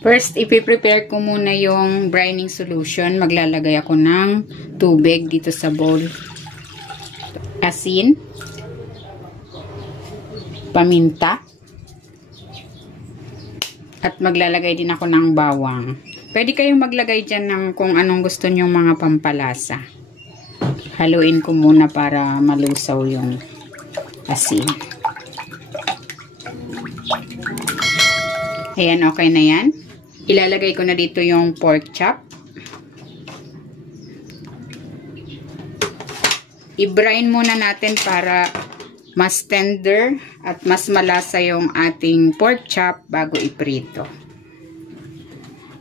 First, ipiprepare ko muna yung brining solution. Maglalagay ako ng tubig dito sa bowl. Asin. Paminta. At maglalagay din ako ng bawang. Pwede kayong maglagay dyan ng kung anong gusto nyong mga pampalasa. Haluin ko muna para malusaw yung asin. Ayan, okay na yan. Ilalagay ko na dito yung pork chop. I-brine muna natin para mas tender at mas malasa yung ating pork chop bago iprito.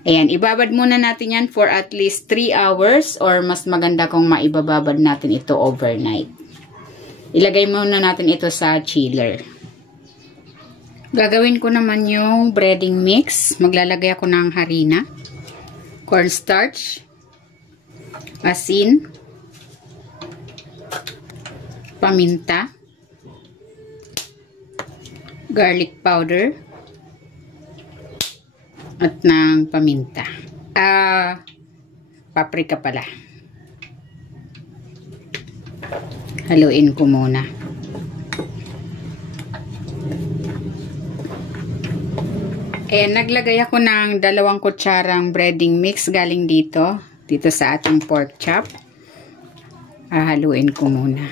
Ayan, ibabad muna natin yan for at least 3 hours or mas maganda kung maibababad natin ito overnight. Ilagay muna natin ito sa chiller. Gagawin ko naman yung breading mix. Maglalagay ako ng harina, cornstarch, asin, paminta, garlic powder, at ng paminta. Paprika pala. Haluin ko muna. Naglagay ako ng 2 kutsarang breading mix galing dito sa ating pork chop. Haluin ko muna.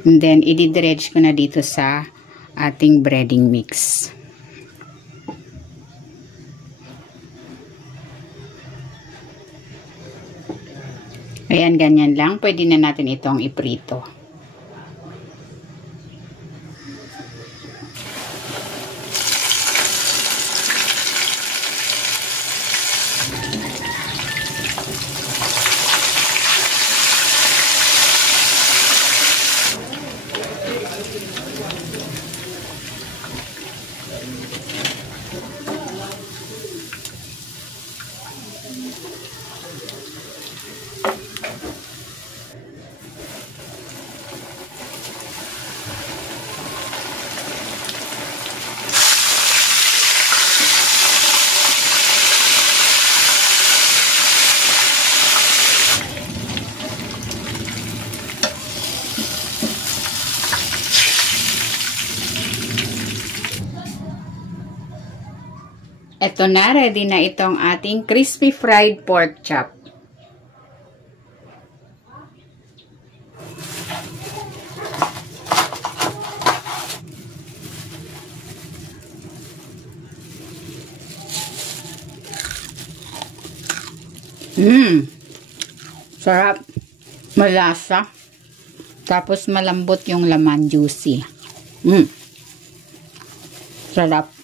And then, i-dredge ko na dito sa ating breading mix. Ayan, ganyan lang. Pwede na natin itong iprito. Ito na, ready na itong ating crispy fried pork chop. Sarap. Malasa. Tapos malambot yung laman, juicy. Sarap.